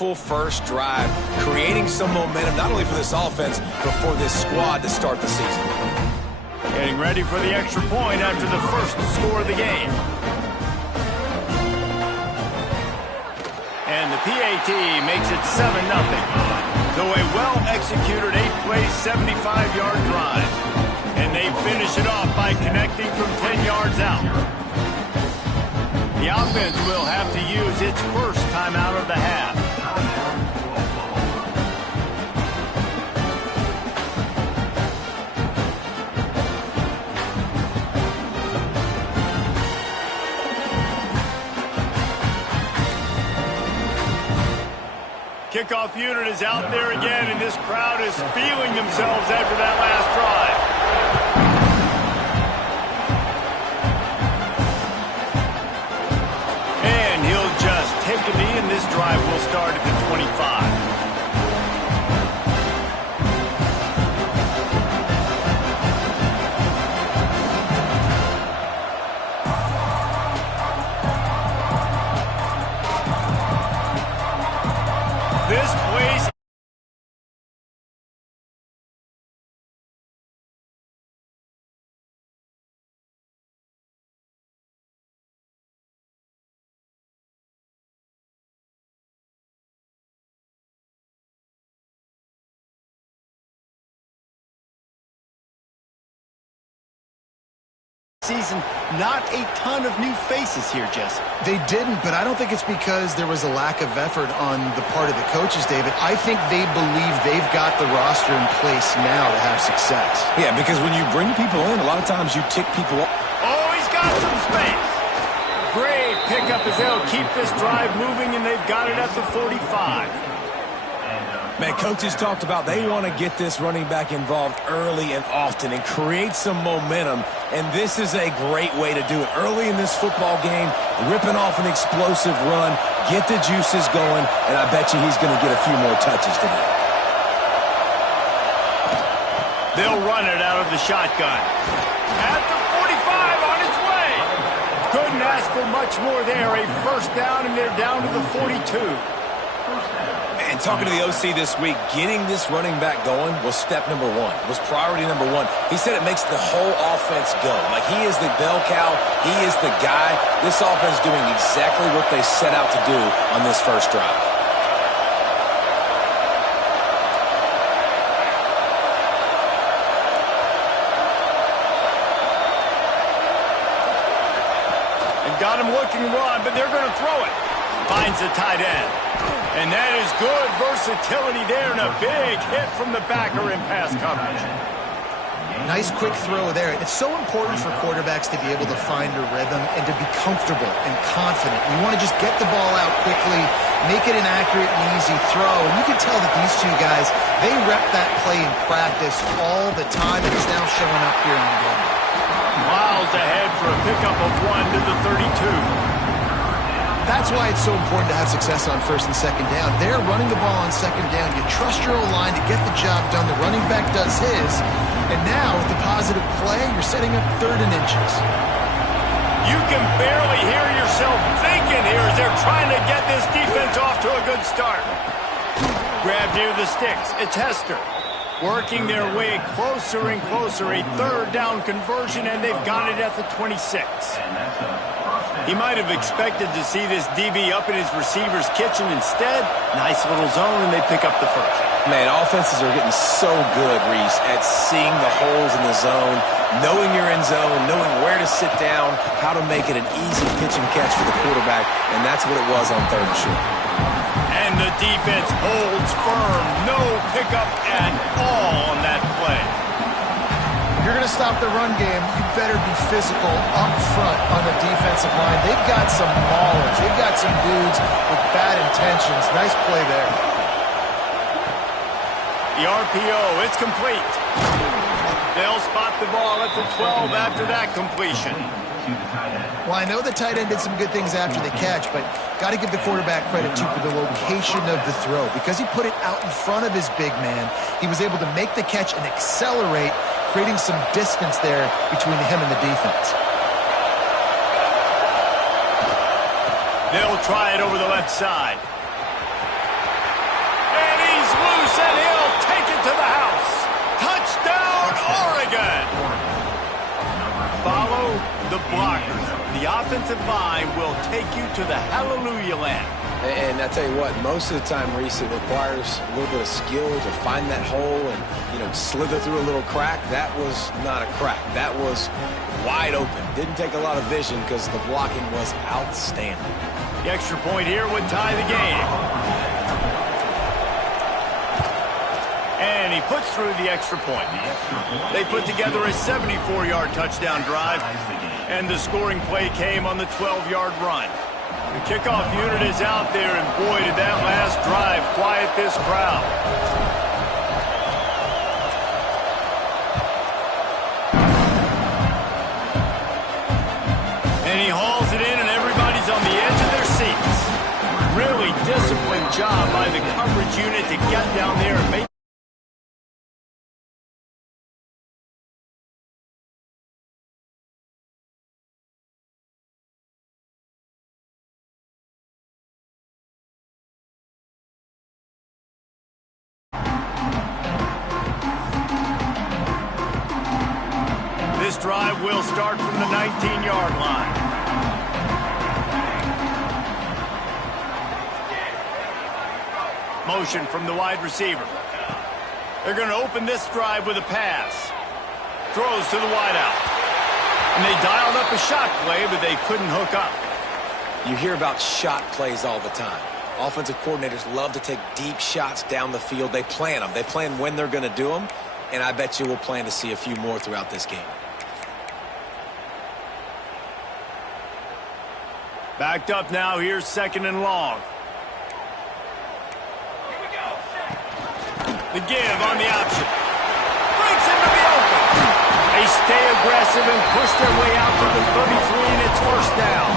powerful first drive, creating some momentum not only for this offense, but for this squad to start the season. Getting ready for the extra point after the first score of the game. And the PAT makes it 7-0. So a well-executed 8-play, 75-yard drive. And they finish it off by connecting from 10 yards out. The offense will have to use its first timeout of the half. Kickoff unit is out there again, and this crowd is feeling themselves after that last drive. And he'll just take a knee, and this drive will start at the 25. This place season, not a ton of new faces here, Jesse. They didn't, but I don't think it's because there was a lack of effort on the part of the coaches, David. I think they believe they've got the roster in place now to have success. Yeah, because when you bring people in, a lot of times you tick people off. Oh, he's got some space. Great pickup as they'll keep this drive moving, and they've got it at the 45. Man, coaches talked about they want to get this running back involved early and often and create some momentum, and this is a great way to do it. Early in this football game, ripping off an explosive run, get the juices going, and I bet you he's going to get a few more touches today. They'll run it out of the shotgun. At the 45 on its way. Couldn't ask for much more there. A first down, and they're down to the 42. And talking to the OC this week, getting this running back going was step number one. It was priority number one. He said it makes the whole offense go. Like, he is the bell cow. He is the guy. This offense doing exactly what they set out to do on this first drive. They've got him looking to run, but they're going to throw it. Finds the tight end. And that is good versatility there, and a big hit from the backer in pass coverage. Nice quick throw there. It's so important for quarterbacks to be able to find a rhythm and to be comfortable and confident. You want to just get the ball out quickly, make it an accurate and easy throw. And you can tell that these two guys, they rep that play in practice all the time, and it's now showing up here in the game. Miles ahead for a pickup of 1 to the 32. That's why it's so important to have success on first and second down. They're running the ball on second down. You trust your O-line to get the job done. The running back does his. And now, with the positive play, you're setting up 3rd and inches. You can barely hear yourself thinking here as they're trying to get this defense off to a good start. Grab near the sticks. It's Hester. Working their way closer and closer. A 3rd down conversion, and they've got it at the 26. He might have expected to see this DB up in his receiver's kitchen. Instead, nice little zone, and they pick up the first. Man, offenses are getting so good, Reese, at seeing the holes in the zone, knowing you're in zone, knowing where to sit down, how to make it an easy pitch and catch for the quarterback, and that's what it was on 3rd and short. And the defense holds firm. No pickup at all on that play. If you're going to stop the run game, you better be physical up front on the defensive line. They've got some maulers. They've got some dudes with bad intentions. Nice play there. The RPO, it's complete. They'll spot the ball at the 12 after that completion. Well, I know the tight end did some good things after the catch, but got to give the quarterback credit, too, for the location of the throw. Because he put it out in front of his big man, he was able to make the catch and accelerate, creating some distance there between him and the defense. They'll try it over the left side. the blockers. The offensive line will take you to the hallelujah land. And I tell you what, most of the time, Reese, it requires a little bit of skill to find that hole and, slither through a little crack. That was not a crack. That was wide open. Didn't take a lot of vision because the blocking was outstanding. The extra point here would tie the game. And he puts through the extra point. They put together a 74-yard touchdown drive, and the scoring play came on the 12-yard run. The kickoff unit is out there, and boy, did that last drive quiet this crowd. And he hauls it in, and everybody's on the edge of their seats. Really disciplined job by the coverage unit to get down there and make This drive will start from the 19-yard line. Motion from the wide receiver. They're going to open this drive with a pass. Throws to the wideout. And they dialed up a shot play, but they couldn't hook up. You hear about shot plays all the time. Offensive coordinators love to take deep shots down the field. They plan them. They plan when they're going to do them, and I bet you we'll plan to see a few more throughout this game. Backed up now. Here's second and long. The give on the option. Breaks into the open. They stay aggressive and push their way out to the 33, and it's first down.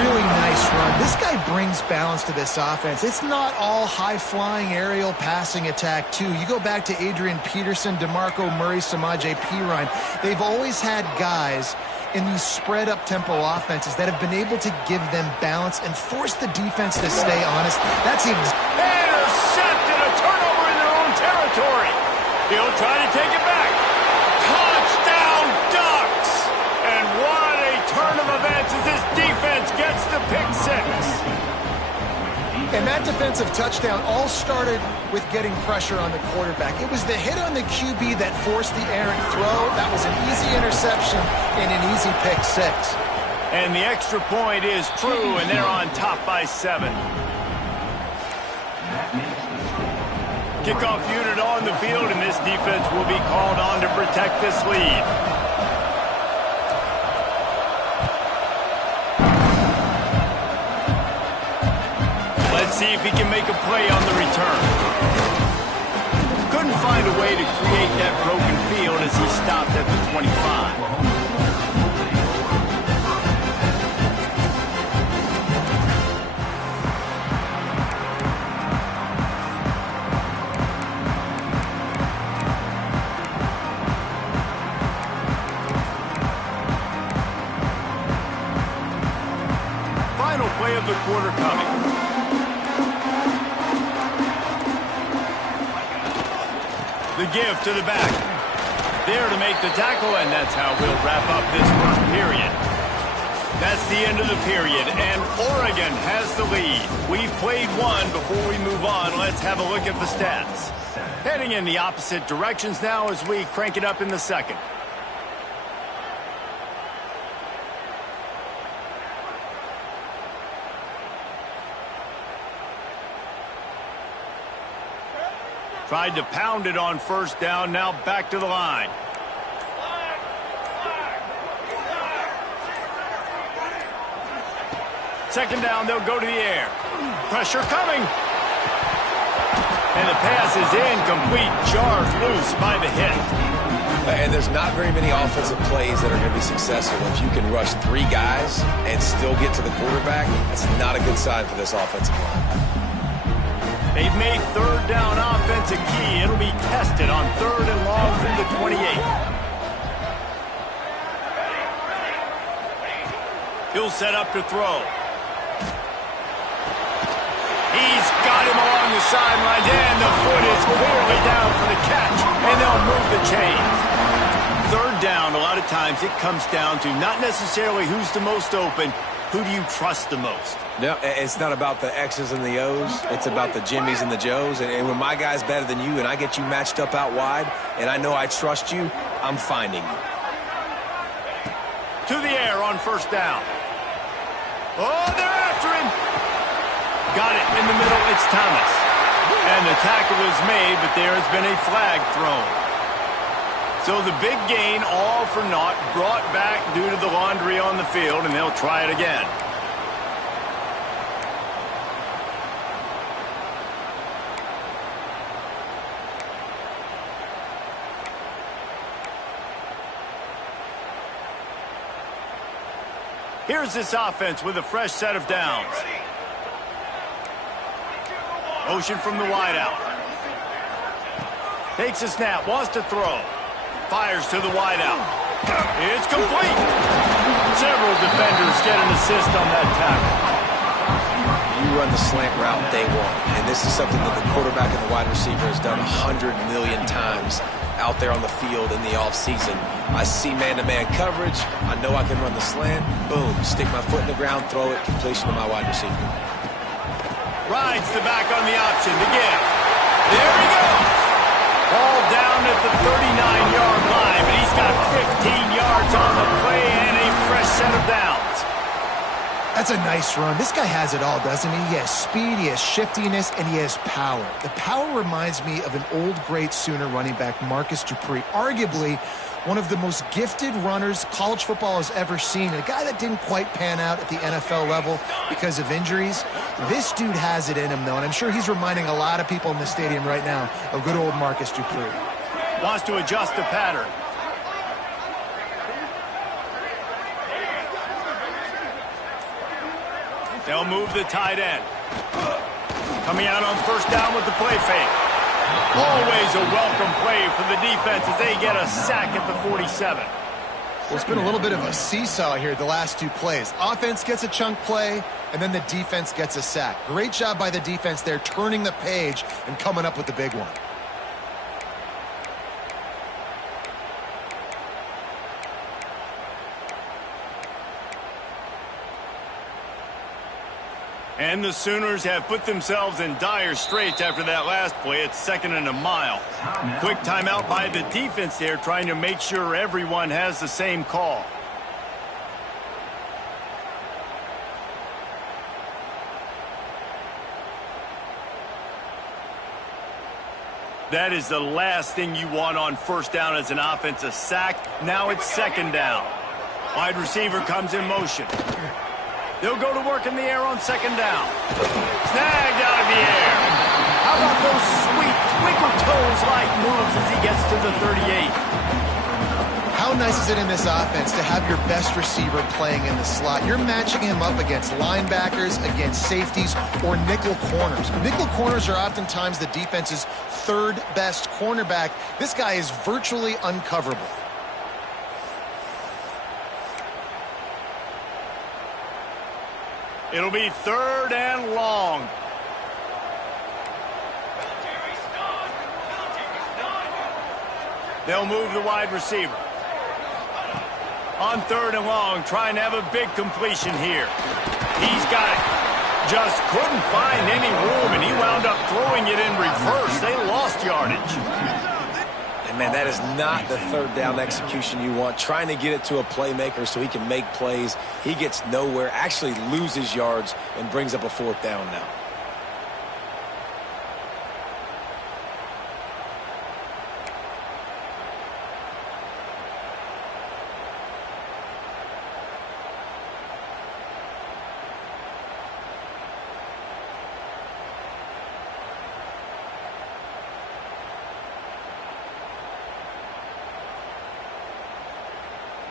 Really nice run. This guy brings balance to this offense. It's not all high-flying aerial passing attack, too. You go back to Adrian Peterson, DeMarco Murray, Samaje Perine. They've always had guys in these spread-up tempo offenses that have been able to give them balance and force the defense to stay honest. That's intercepted, a turnover in their own territory. He'll try to take it back. Touchdown, Ducks! And what a turn of events as this defense gets the pick six. And that defensive touchdown all started with getting pressure on the quarterback. It was the hit on the QB that forced the errant throw. That was an easy interception and an easy pick six. And the extra point is true, and they're on top by 7. Kickoff unit on the field, and this defense will be called on to protect this lead. Let's see if he can make a play on the return. Couldn't find a way to create that broken field as he stopped at the 25. Final play of the quarter coming. The give to the back. There to make the tackle, and that's how we'll wrap up this first period. That's the end of the period, and Oregon has the lead. We've played one. Before we move on, let's have a look at the stats. Heading in the opposite directions now as we crank it up in the second. Tried to pound it on first down, now back to the line. Second down, they'll go to the air. Pressure coming. And the pass is incomplete, jarred loose by the hit. And there's not very many offensive plays that are going to be successful. If you can rush 3 guys and still get to the quarterback, that's not a good sign for this offensive line. They've made third down offense a key. It'll be tested on third and long from the 28. He'll set up to throw. He's got him along the sidelines, and the foot is clearly down for the catch, and they'll move the chains. Third down, a lot of of times it comes down to not necessarily who's the most open, who do you trust the most? No, it's not about the X's and the O's. It's about the Jimmys and the Joes. And when my guy's better than you and I get you matched up out wide and I know I trust you, I'm finding you. To the air on first down. Oh, they're after him. Got it in the middle. It's Thomas. And the tackle is made, but there has been a flag thrown. So the big gain, all for naught, brought back due to the laundry on the field, and they'll try it again. Here's this offense with a fresh set of downs. Motion from the wideout. Takes a snap, wants to throw. Fires to the wideout. It's complete. Several defenders get an assist on that tackle. You run the slant route day one, and this is something that the quarterback and the wide receiver has done 100 million times out there on the field in the offseason. I see man-to-man coverage. I know I can run the slant. Boom, stick my foot in the ground, throw it, completion to my wide receiver. Rides the back on the option to give. There he goes. Ball down at the 39-yard line, but he's got 15 yards on the play and a fresh set of downs. That's a nice run. This guy has it all, doesn't he? He has speed, he has shiftiness, and he has power. The power reminds me of an old great Sooner running back, Marcus Dupree, arguably one of the most gifted runners college football has ever seen. A guy that didn't quite pan out at the NFL level because of injuries. This dude has it in him, though, and I'm sure he's reminding a lot of people in the stadium right now of good old Marcus Dupree. Wants to adjust the pattern. They'll move the tight end. Coming out on first down with the play fake. Always a welcome play for the defense as they get a sack at the 47. Well, it's been a little bit of a seesaw here the last two plays. Offense gets a chunk play, and then the defense gets a sack. Great job by the defense there, turning the page and coming up with the big one. And the Sooners have put themselves in dire straits after that last play. It's 2nd and a mile. Quick timeout by the defense there, trying to make sure everyone has the same call. That is the last thing you want on first down as an offense, a sack. Now it's 2nd down. Wide receiver comes in motion. They'll go to work in the air on 2nd down. Snagged out of the air. How about those sweet twinkle toes-like moves as he gets to the 38? How nice is it in this offense to have your best receiver playing in the slot? You're matching him up against linebackers, against safeties, or nickel corners. Nickel corners are oftentimes the defense's third best cornerback. This guy is virtually uncoverable. It'll be 3rd and long. They'll move the wide receiver. On 3rd and long, trying to have a big completion here. He's got it. Just couldn't find any room, and he wound up throwing it in reverse. They lost yardage. And, man, that is not the 3rd down execution you want. Trying to get it to a playmaker so he can make plays. He gets nowhere, actually loses yards, and brings up a 4th down now.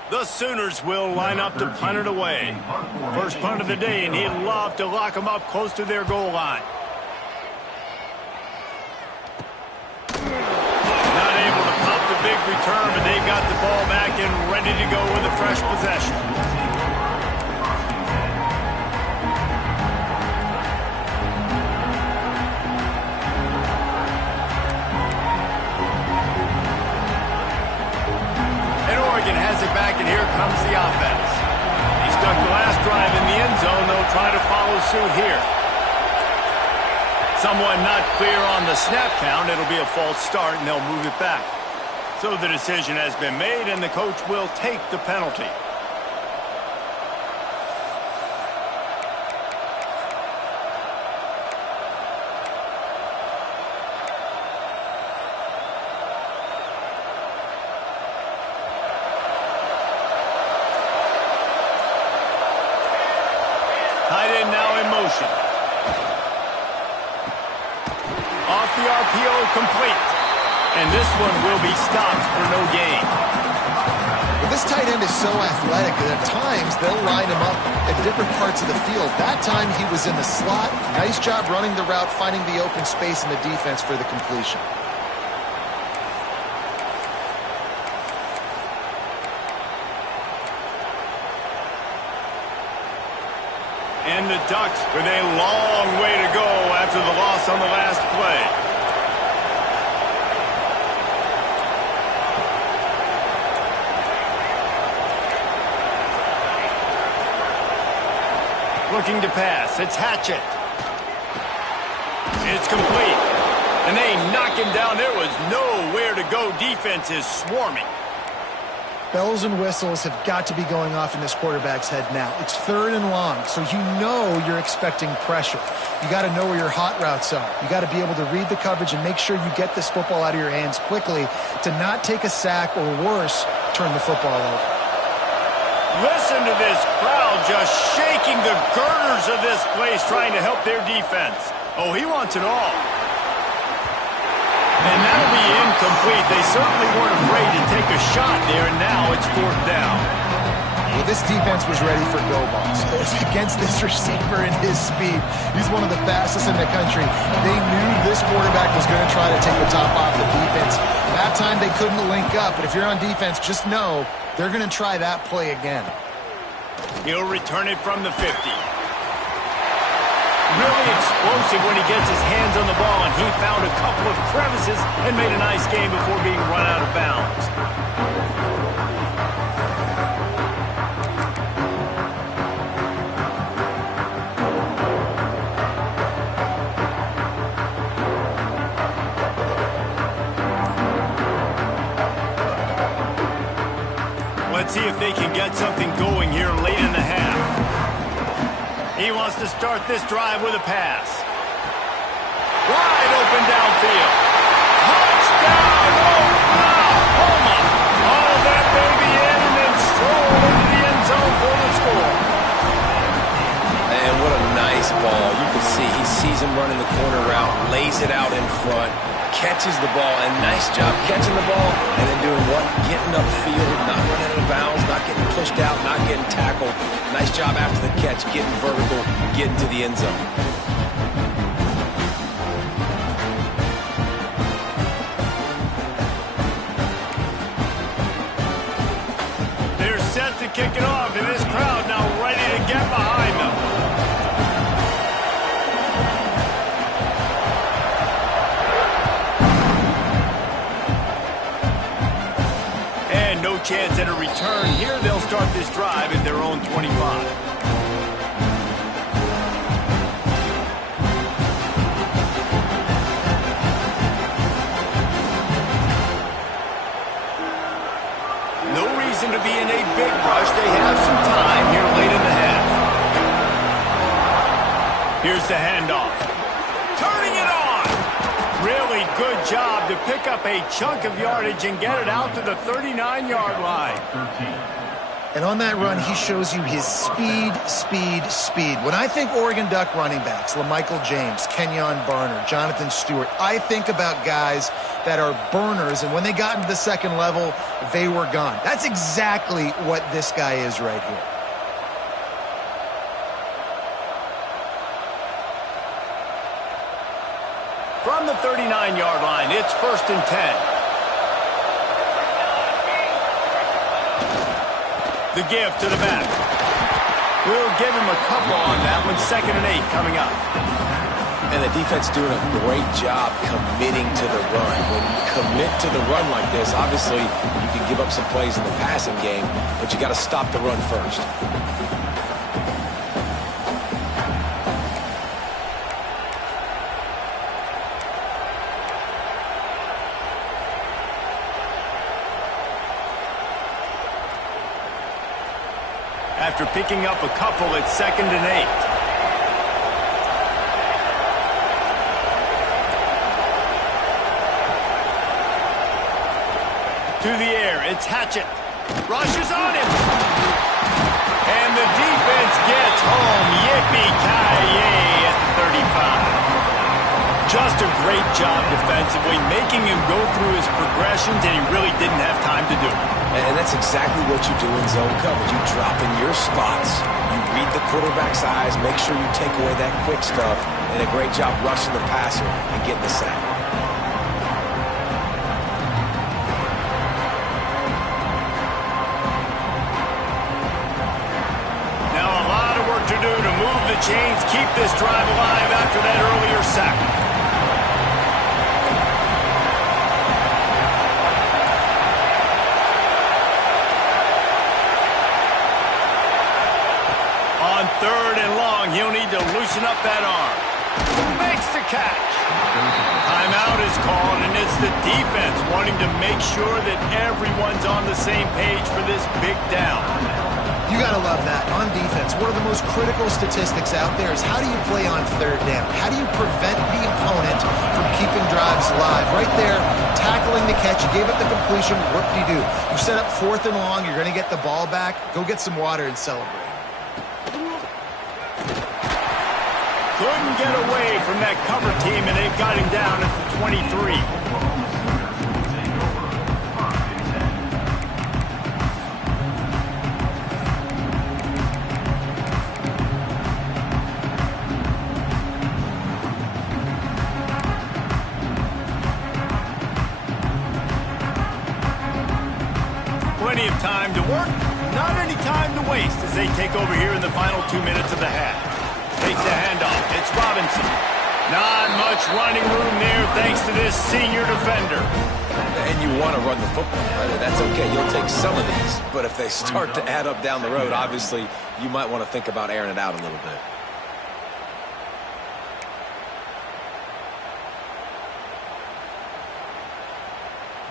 The Sooners will line up to punt it away. First punt of the day, and he'd love to lock them up close to their goal line. Not able to pop the big return, but they've got the ball back and ready to go with a fresh possession. and has it back, and here comes the offense. He stuck the last drive in the end zone. They'll try to follow suit here. Someone not clear on the snap count. It'll be a false start, and they'll move it back. So the decision has been made, and the coach will take the penalty. Tight end now in motion. Off the RPO, complete. And this one will be stopped for no gain. Well, this tight end is so athletic that at times they'll line him up at different parts of the field. That time he was in the slot. Nice job running the route, finding the open space in the defense for the completion. And the Ducks with a long way to go after the loss on the last play. Looking to pass. It's Hatchett. It's complete. And they knock him down. There was nowhere to go. Defense is swarming. Bells and whistles have got to be going off in this quarterback's head now. It's 3rd and long, so you know you're expecting pressure. You got to know where your hot routes are. You got to be able to read the coverage and make sure you get this football out of your hands quickly to not take a sack or worse, turn the football over. Listen to this crowd just shaking the girders of this place trying to help their defense. Oh, he wants it all. And that'll be incomplete. They certainly weren't afraid to take a shot there, and now it's 4th down. Well, this defense was ready for go balls. Against this receiver and his speed, he's one of the fastest in the country. They knew this quarterback was going to try to take the top off the defense. That time they couldn't link up, but if you're on defense, just know they're going to try that play again. He'll return it from the 50. Really explosive when he gets his hands on the ball, and he found a couple of crevices and made a nice game before being run out of bounds. Let's see if they can get something going here late in the half. He wants to start this drive with a pass. Wide open downfield. Touchdown! Oklahoma! All that baby in and then stroll into the end zone for the score. And what a nice ball. You can see he sees him running the corner route, lays it out in front, catches the ball, and nice job catching the ball and then doing what? Getting upfield, not running out of bounds, not getting pushed out, not getting tackled. Nice job after the catch, getting vertical, getting to the end zone. They're set to kick it off, and this crowd now ready to get behind them. And no chance at a return here. They'll start this drive at their own 25. To be in a big rush. They have some time here late in the half. Here's the handoff. Turning it on. Really good job to pick up a chunk of yardage and get it out to the 39-yard line. And on that run, he shows you his speed, speed, speed. When I think Oregon Duck running backs, LaMichael James, Kenyon Barner, Jonathan Stewart, I think about guys that are burners, and when they got into the second level, they were gone. That's exactly what this guy is right here. From the 39-yard line, it's 1st and 10. The give to the back. We'll give him a couple on that one. 2nd and 8 coming up. And the defense doing a great job committing to the run. When you commit to the run like this, obviously you can give up some plays in the passing game, but you got to stop the run first. After picking up a couple, it's 2nd and 8. To the air, it's Hatchett. Rushes on him. And the defense gets home. Yippee-ki-yay at the 35. Just a great job defensively, making him go through his progressions, and he really didn't have time to do it. And that's exactly what you do in zone coverage. You drop in your spots. You read the quarterback's eyes, make sure you take away that quick stuff, and a great job rushing the passer and getting the sack. To do to move the chains, keep this drive alive after that earlier sack. On 3rd and long, he'll need to loosen up that arm. Makes the catch. Timeout is called, and it's the defense wanting to make sure that everyone's on the same page for this big down. You got to love that. On defense, one of the most critical statistics out there is how do you play on 3rd down? How do you prevent the opponent from keeping drives alive? Right there, tackling the catch. You gave up the completion. What do? You set up 4th and long. You're going to get the ball back. Go get some water and celebrate. Couldn't get away from that cover team, and they've got him down at the 23. Plenty of time to work, not any time to waste as they take over here in the final 2 minutes of the half. Takes the handoff. It's Robinson. Not much running room there thanks to this senior defender. And you want to run the football. That's okay. You'll take some of these. But if they start to add up down the road, obviously you might want to think about airing it out a little bit.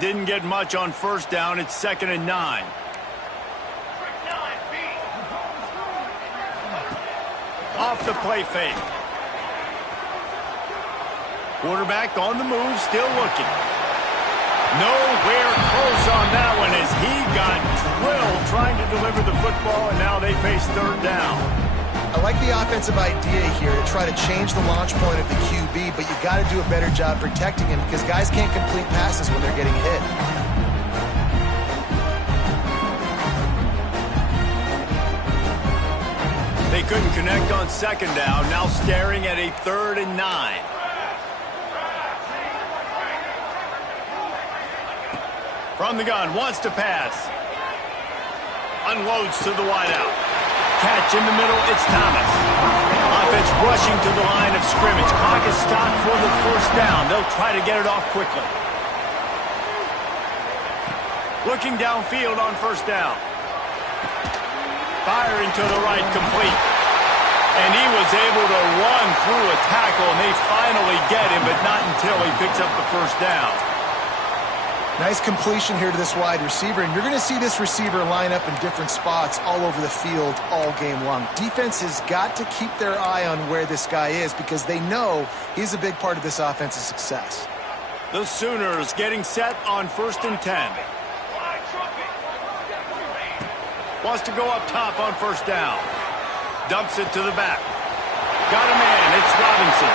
Didn't get much on 1st down. It's 2nd and 9. Off the play fake. Quarterback on the move, still looking. Nowhere close on that one as he got drilled trying to deliver the football, and now they face 3rd down. I like the offensive idea here to try to change the launch point of the QB, but you got to do a better job protecting him because guys can't complete passes when they're getting hit. They couldn't connect on 2nd down, now staring at a 3rd and 9. From the gun, wants to pass. Unloads to the wideout. Catch in the middle, it's Thomas. Offense rushing to the line of scrimmage. Clock is stopped for the 1st down. They'll try to get it off quickly. Looking downfield on 1st down. Firing to the right, complete. And he was able to run through a tackle, and they finally get him, but not until he picks up the 1st down. Nice completion here to this wide receiver, and you're going to see this receiver line up in different spots all over the field all game long. Defense has got to keep their eye on where this guy is because they know he's a big part of this offense's success. The Sooners getting set on 1st and 10. Wants to go up top on 1st down. Dumps it to the back. Got a man. It's Robinson.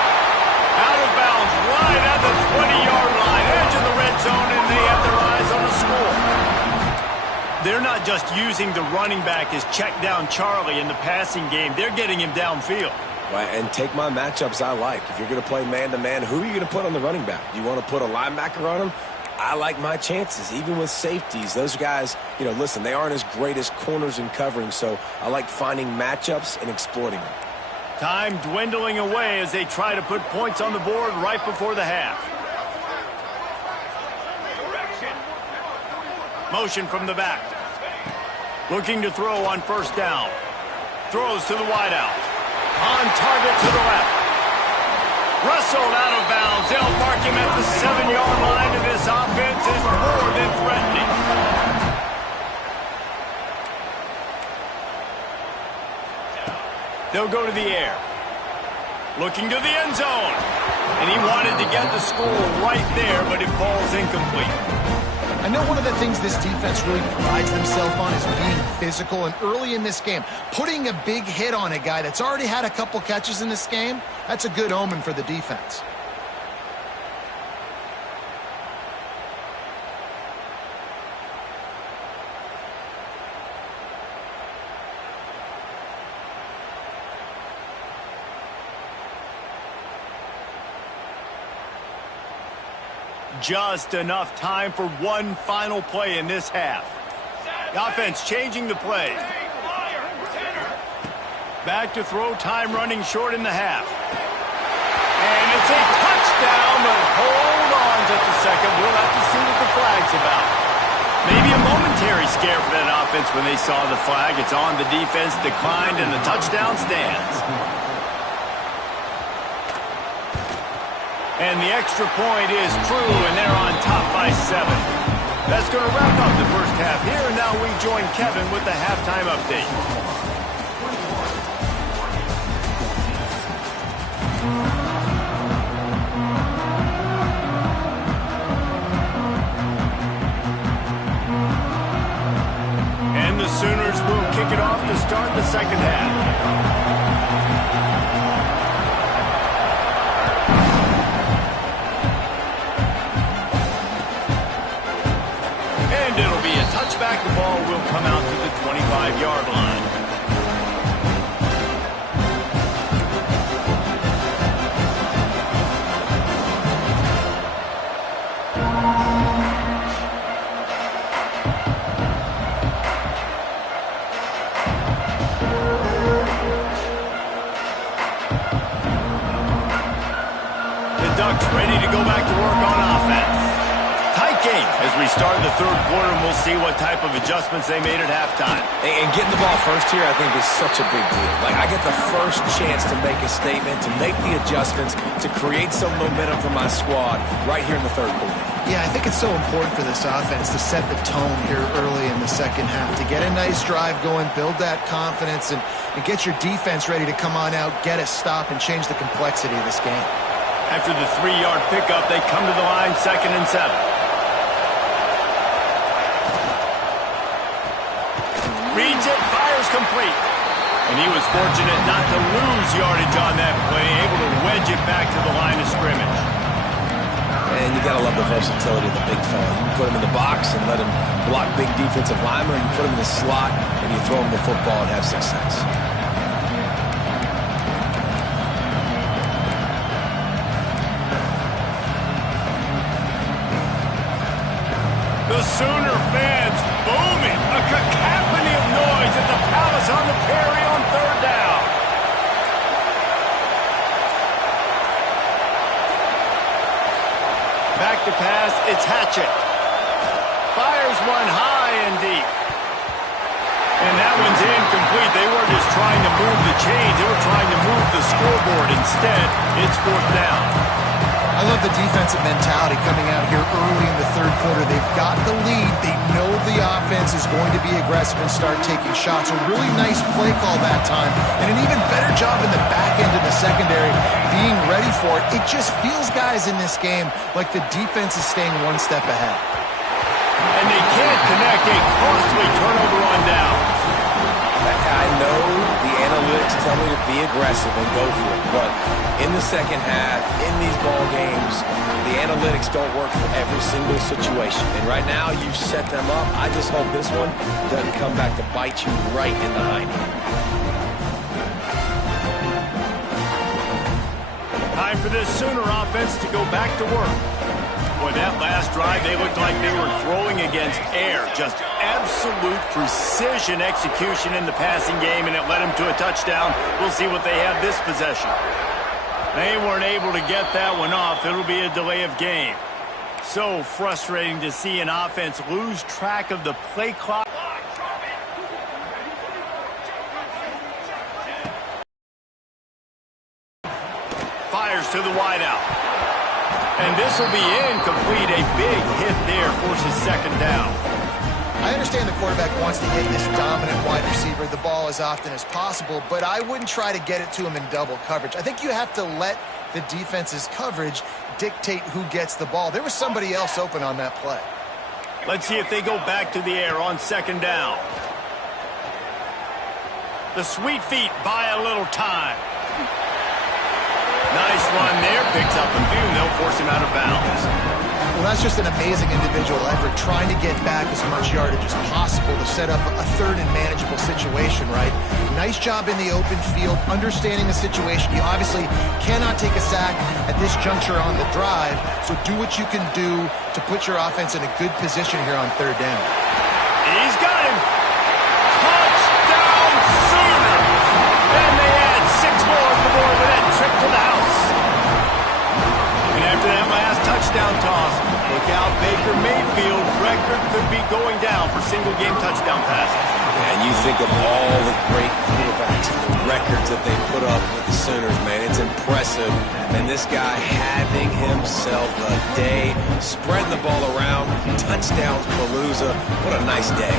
Out of bounds, right at the 20-yard line, edge of the red zone, and they have their eyes on the score. They're not just using the running back as check down Charlie in the passing game. They're getting him downfield. Right, and take my matchups I like. If you're going to play man-to-man, who are you going to put on the running back? You want to put a linebacker on him? I like my chances, even with safeties. Those guys, you know, listen, they aren't as great as corners and covering, so I like finding matchups and exploiting them. Time dwindling away as they try to put points on the board right before the half. Motion from the back. Looking to throw on first down. Throws to the wideout. On target to the left. Wrestled out of bounds. They'll mark him at the 7-yard line, and this offense is more than threatening. They'll go to the air. Looking to the end zone. And he wanted to get the score right there, but it falls incomplete. I know one of the things this defense really prides themselves on is being physical, and early in this game, putting a big hit on a guy that's already had a couple catches in this game, that's a good omen for the defense. Just enough time for one final play in this half. The offense changing the play. Back to throw, time running short in the half. And it's a touchdown, but hold on just a second. We'll have to see what the flag's about. Maybe a momentary scare for that offense when they saw the flag. It's on, the defense declined, and the touchdown stands. And the extra point is true, and they're on top by 7. That's going to wrap up the first half here, and now we join Kevin with the halftime update. And the Sooners will kick it off to start the second half. Touchback, the ball will come out to the 25-yard line. The Ducks ready to go back to work on offense. Game as we start the third quarter, and we'll see what type of adjustments they made at halftime. And getting the ball first here, I think, is such a big deal. Like, I get the first chance to make a statement, to make the adjustments, to create some momentum for my squad right here in the third quarter. Yeah, I think it's so important for this offense to set the tone here early in the second half, to get a nice drive going, build that confidence, and get your defense ready to come on out, get a stop, and change the complexity of this game. After the 3-yard pickup, they come to the line, 2nd and 7. Reads it, fires complete. And he was fortunate not to lose yardage on that play, able to wedge it back to the line of scrimmage. And you got to love the versatility of the big fella. You can put him in the box and let him block big defensive linemen, or you put him in the slot and you throw him the football and have success. The Sooner fans booming. A cacophony of noise at the Palace on the Prairie on third down. Back to pass, it's Hatchett. Fires one high and deep. And that one's incomplete. They weren't just trying to move the chains. They were trying to move the scoreboard. Instead, it's fourth down. I love the defensive mentality coming out here early in the third quarter. They've got the lead. They know the offense is going to be aggressive and start taking shots. A really nice play call that time, and an even better job in the back end of the secondary being ready for it. It just feels, guys, in this game like the defense is staying one step ahead. And they can't connect a costly turnover on downs. I know the analytics tell me to be aggressive and go for it, but in the second half, in these ball games, the analytics don't work for every single situation. And right now, you've set them up. I just hope this one doesn't come back to bite you right in the hind end. Time for this Sooner offense to go back to work. Boy, that last drive, they looked like they were throwing against air. Just absolute precision execution in the passing game, and it led them to a touchdown. We'll see what they have this possession. They weren't able to get that one off. It'll be a delay of game. So frustrating to see an offense lose track of the play clock. Fires to the wideout. And this will be incomplete. A big hit there forces second down. I understand the quarterback wants to hit this dominant wide receiver the ball as often as possible, but I wouldn't try to get it to him in double coverage. I think you have to let the defense's coverage dictate who gets the ball. There was somebody else open on that play. Let's see if they go back to the air on second down. The sweet feet buy a little time. Nice run there, picks up a few, and they'll force him out of bounds. Well, that's just an amazing individual effort, trying to get back as much yardage as possible to set up a third and manageable situation, right? Nice job in the open field, understanding the situation. You obviously cannot take a sack at this juncture on the drive, so do what you can do to put your offense in a good position here on third down. He's got him. Touchdown Sooners! And they add 6 more on the board with that trip to the house. And after that last touchdown toss, look out, Baker Mayfield's record could be going down for single-game touchdown passes. And you think of all the great quarterbacks and the records that they put up with the Sooners, man. It's impressive. And this guy having himself a day, spreading the ball around, touchdowns palooza. What a nice day.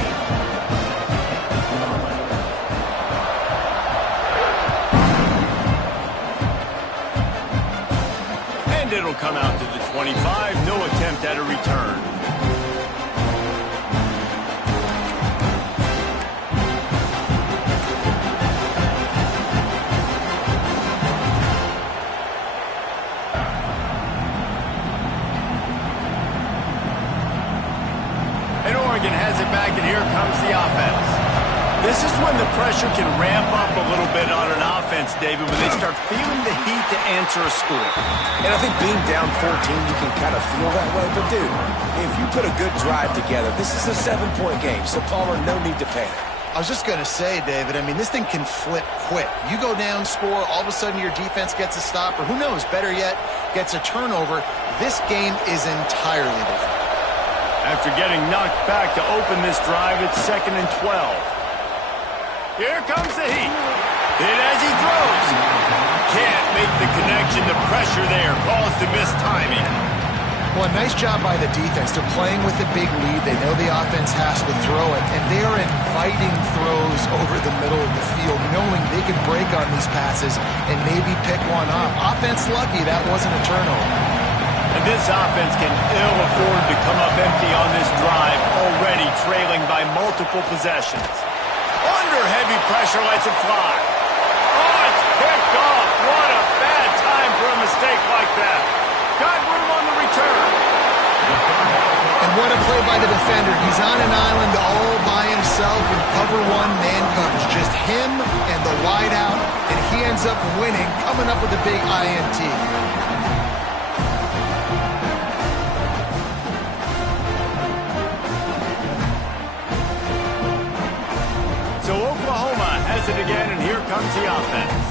And it'll come out to the 25. No attempt at a return. Has it back, and here comes the offense. This is when the pressure can ramp up a little bit on an offense, David, when they start feeling the heat to answer a score. And I think being down 14, you can kind of feel that way. But, dude, if you put a good drive together, this is a 7-point game, so Palmer, no need to panic. I was just going to say, David, I mean, this thing can flip quick. You go down, score, all of a sudden your defense gets a stop, or who knows, better yet, gets a turnover. This game is entirely different. After getting knocked back to open this drive, it's 2nd and 12. Here comes the heat. Hit as he throws. Can't make the connection. The pressure there caused the missed timing. Well, nice job by the defense. They're playing with a big lead. They know the offense has to throw it, and they are inviting throws over the middle of the field, knowing they can break on these passes and maybe pick one off. Offense lucky that wasn't a turnover. And this offense can ill afford to come up empty on this drive, already trailing by multiple possessions. Under heavy pressure, lets it fly. Oh, it's picked off. What a bad time for a mistake like that. Got room on the return. And what a play by the defender. He's on an island all by himself in cover one man coverage. Just him and the wideout, and he ends up winning, coming up with a big INT. It again, and here comes the offense.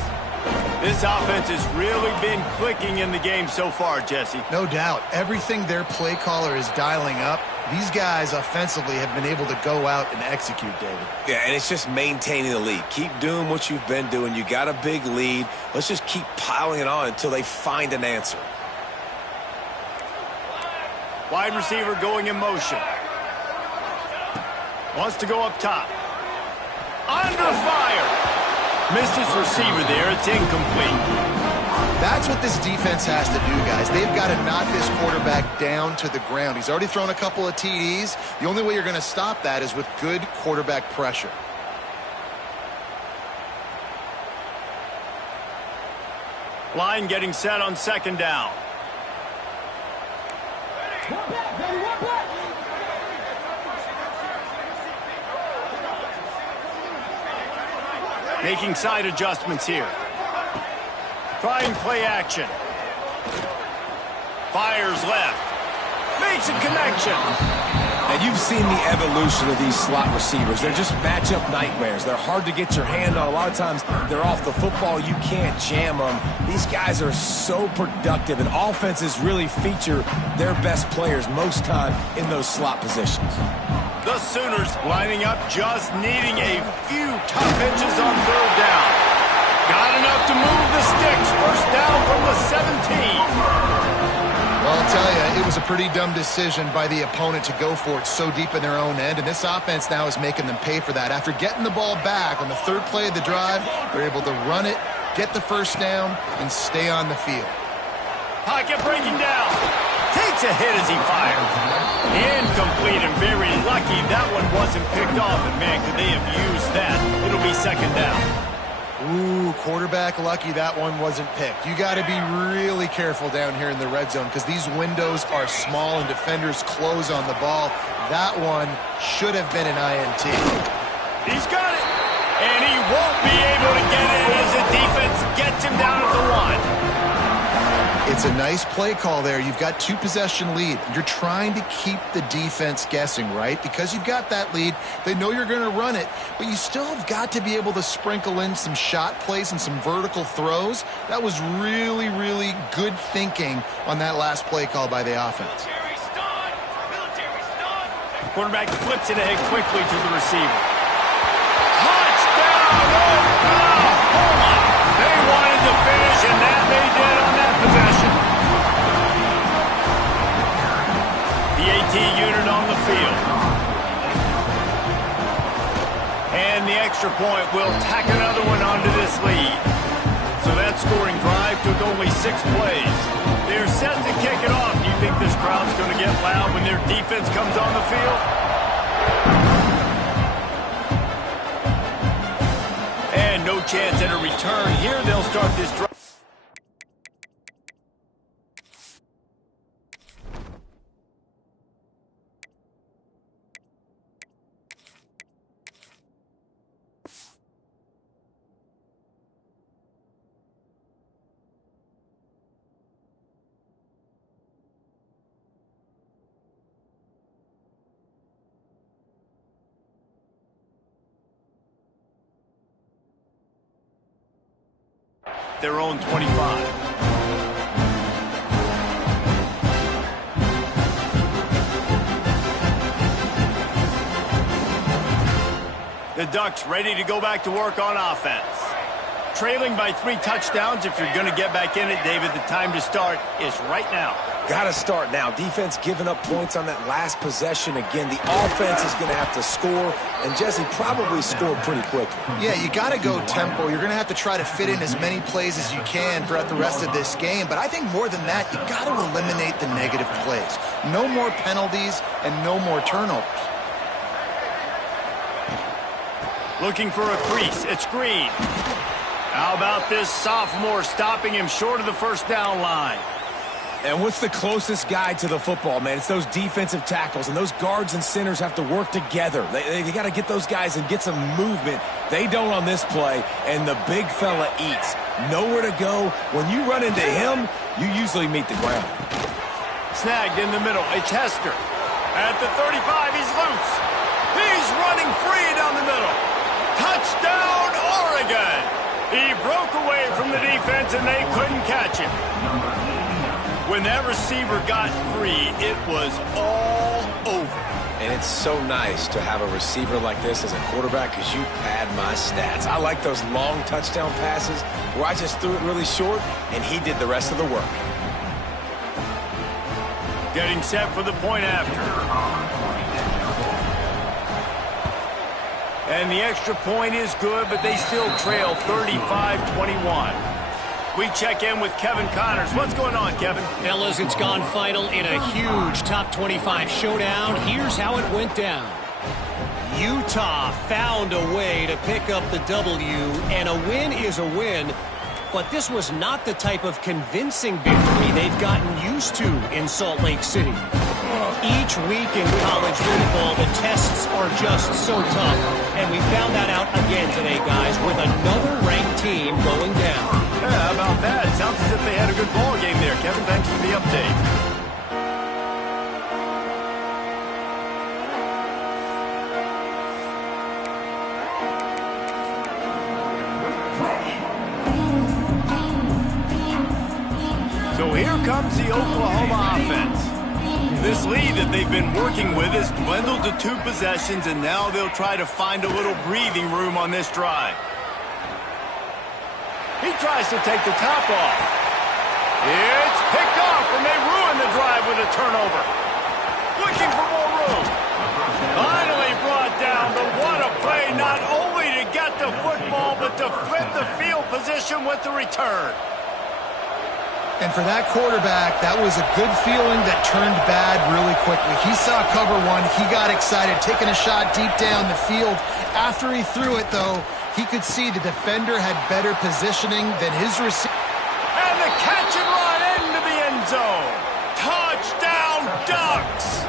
This offense has really been clicking in the game so far, Jesse. No doubt. Everything their play caller is dialing up, these guys offensively have been able to go out and execute, David. Yeah, and it's just maintaining the lead. Keep doing what you've been doing. You got a big lead. Let's just keep piling it on until they find an answer. Wide receiver going in motion. Wants to go up top. Under fire. Missed his receiver there. It's incomplete. That's what this defense has to do, guys. They've got to knock this quarterback down to the ground. He's already thrown a couple of TDs. The only way you're going to stop that is with good quarterback pressure. Line getting set on second down. Making side adjustments here. Trying play action. Fires left. Makes a connection. And you've seen the evolution of these slot receivers. They're just matchup nightmares. They're hard to get your hand on. A lot of times they're off the football. You can't jam them. These guys are so productive, and offenses really feature their best players most time in those slot positions. The Sooners lining up, just needing a few tough inches on third down. Got enough to move the sticks. First down from the 17. Well, I'll tell you, it was a pretty dumb decision by the opponent to go for it so deep in their own end, and this offense now is making them pay for that. After getting the ball back on the third play of the drive, they're able to run it, get the first down, and stay on the field. Pocket breaking down. Takes a hit as he fires. Incomplete, and very lucky that one wasn't picked off, and man, could they have used that. It'll be second down. Ooh, quarterback lucky that one wasn't picked. You got to be really careful down here in the red zone because these windows are small and defenders close on the ball. That one should have been an INT. He's got it, and he won't be able to get it as the defense gets him down at the 1. It's a nice play call there. You've got 2-possession lead. You're trying to keep the defense guessing, right? Because you've got that lead, they know you're going to run it, but you still have got to be able to sprinkle in some shot plays and some vertical throws. That was really, really good thinking on that last play call by the offense. Quarterback flips it ahead quickly to the receiver. Touchdown! Oklahoma! They wanted to finish, and that they did on that possession. The AT unit on the field. And the extra point will tack another one onto this lead. So that scoring drive took only 6 plays. They're set to kick it off. Do you think this crowd's going to get loud when their defense comes on the field? And no chance at a return. Here they'll start this drive. Their own 25. The Ducks ready to go back to work on offense. Trailing by 3 touchdowns. If you're going to get back in it, David, the time to start is right now. Got to start now. Defense giving up points on that last possession. Again, the offense is going to have to score, and Jesse probably scored pretty quickly. Yeah, you got to go tempo. You're going to have to try to fit in as many plays as you can throughout the rest of this game. But I think more than that, you got to eliminate the negative plays. No more penalties and no more turnovers. Looking for a crease. It's Green. How about this sophomore stopping him short of the first down line? And what's the closest guy to the football, man? It's those defensive tackles, and those guards and centers have to work together. They got to get those guys and get some movement. They don't on this play, and the big fella eats. Nowhere to go. When you run into him, you usually meet the ground. Snagged in the middle. It's Hester. At the 35, he's loose. He's running free down the middle. Touchdown, Oregon! He broke away from the defense, and they couldn't catch him. When that receiver got free, it was all over. And it's so nice to have a receiver like this as a quarterback because you pad my stats. I like those long touchdown passes where I just threw it really short, and he did the rest of the work. Getting set for the point after. And the extra point is good, but they still trail 35-21. We check in with Kevin Connors. What's going on, Kevin? Fellas, it's gone final in a huge top 25 showdown. Here's how it went down. Utah found a way to pick up the W, and a win is a win. But this was not the type of convincing victory they've gotten used to in Salt Lake City. Each week in college football, the tests are just so tough. And we found that out again today, guys, with another ranked team going down. Yeah, how about that? Sounds as if they had a good ball game there. Kevin, thanks for the update. Here comes the Oklahoma offense. This lead that they've been working with has dwindled to 2 possessions, and now they'll try to find a little breathing room on this drive. He tries to take the top off. It's picked off, and they ruin the drive with a turnover. Looking for more room. Finally brought down, but what a play, not only to get the football, but to flip the field position with the return. And for that quarterback, that was a good feeling that turned bad really quickly. He saw cover one. He got excited, taking a shot deep down the field. After he threw it, though, he could see the defender had better positioning than his receiver. And the catch and run into the end zone. Touchdown, Ducks!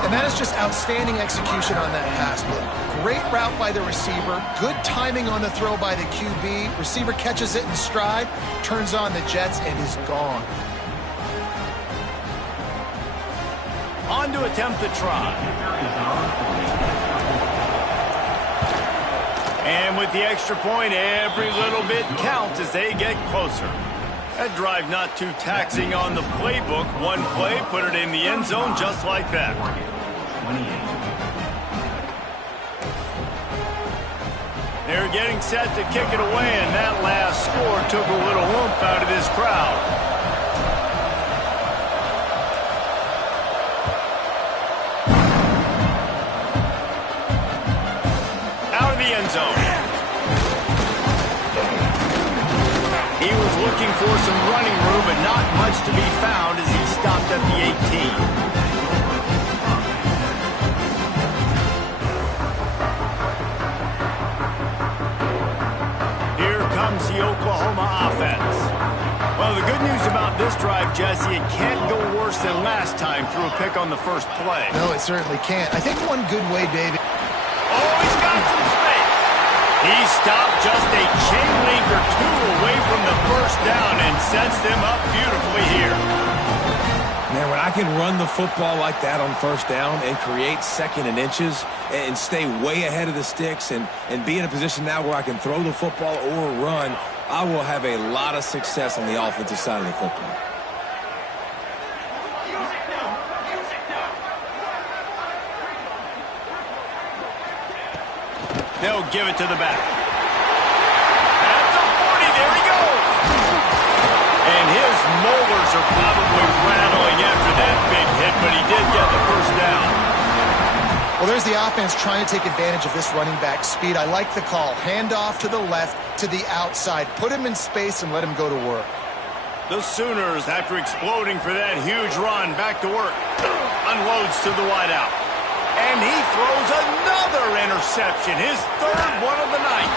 And that is just outstanding execution on that pass play. Great route by the receiver, good timing on the throw by the QB. Receiver catches it in stride, turns on the jets, and is gone. On to attempt the try. And with the extra point, every little bit counts as they get closer. That drive not too taxing on the playbook. One play, put it in the end zone just like that. They're getting set to kick it away, and that last score took a little oomph out of this crowd. Out of the end zone. He was looking for some running room, but not much to be found as he stopped at the 18. The Oklahoma offense. Well, the good news about this drive, Jesse, it can't go worse than last time through a pick on the first play. No, it certainly can't. I think one good way, David. Oh, he's got some space. He stopped just a chain link or 2 away from the first down and sets them up beautifully here. Man, when I can run the football like that on first down and create second and inches and stay way ahead of the sticks and be in a position now where I can throw the football or run, I will have a lot of success on the offensive side of the football. They'll give it to the back. At the 40, there he goes. And his molars are probably rattling after that big hit, but he did get the first down. Well, there's the offense trying to take advantage of this running back speed. I like the call. Hand off to the left, to the outside. Put him in space and let him go to work. The Sooners, after exploding for that huge run, back to work. Unloads to the wideout. And he throws another interception, his 3rd one of the night.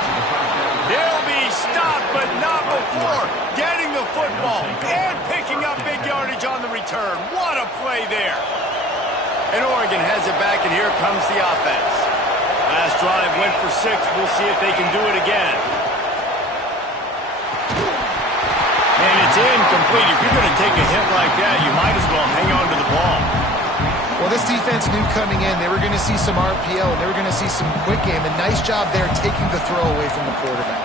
They'll be stopped, but not before getting the football and picking up big yardage on the return. What a play there. And Oregon has it back, and here comes the offense. Last drive went for 6. We'll see if they can do it again. And it's incomplete. If you're going to take a hit like that, you might as well hang on to the ball. Well, this defense knew coming in they were going to see some RPO, and they were going to see some quick game. And nice job there taking the throw away from the quarterback.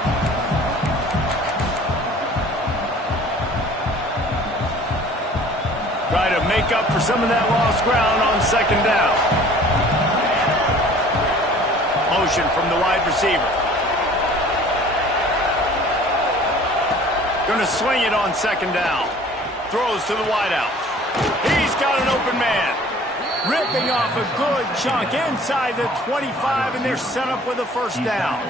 Try to make up for some of that lost ground on second down. Motion from the wide receiver. Going to swing it on second down. Throws to the wideout. He's got an open man. Ripping off a good chunk inside the 25, and they're set up with a first down.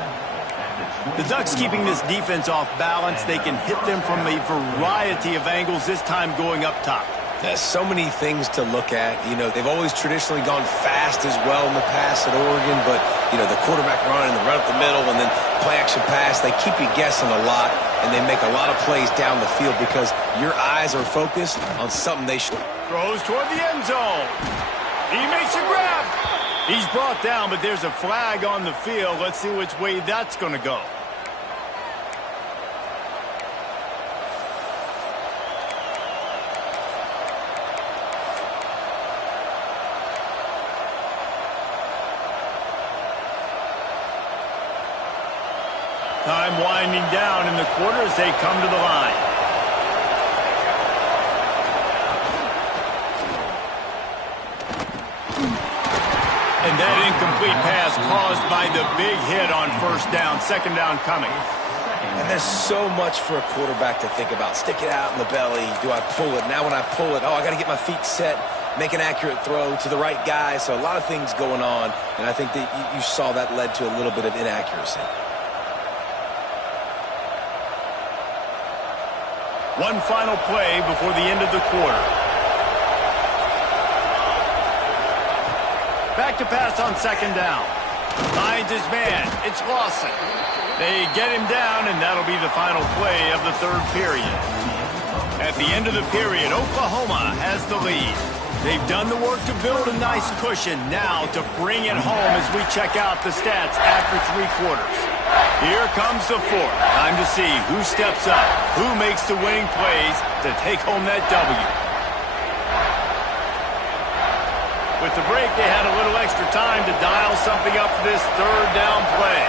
The Ducks keeping this defense off balance. They can hit them from a variety of angles, this time going up top. There's so many things to look at. You know, they've always traditionally gone fast as well in the past at Oregon, but, you know, the quarterback run and the run up the middle and then play-action pass, they keep you guessing a lot, and they make a lot of plays down the field because your eyes are focused on something they should. Throws toward the end zone. He makes a grab. He's brought down, but there's a flag on the field. Let's see which way that's going to go. Time winding down in the quarter as they come to the line. That incomplete pass caused by the big hit on first down. Second down coming. And there's so much for a quarterback to think about. Stick it out in the belly. Do I pull it? Now when I pull it, I got to get my feet set, make an accurate throw to the right guy. So a lot of things going on, and I think that you saw that led to a little bit of inaccuracy. One final play before the end of the quarter. Back to pass on second down. Finds his man. It's Lawson. They get him down, and that'll be the final play of the third period. At the end of the period, Oklahoma has the lead. They've done the work to build a nice cushion. Now to bring it home as we check out the stats after three quarters. Here comes the fourth. Time to see who steps up, who makes the winning plays to take home that W. With the break, they had a little extra time to dial something up for this third down play.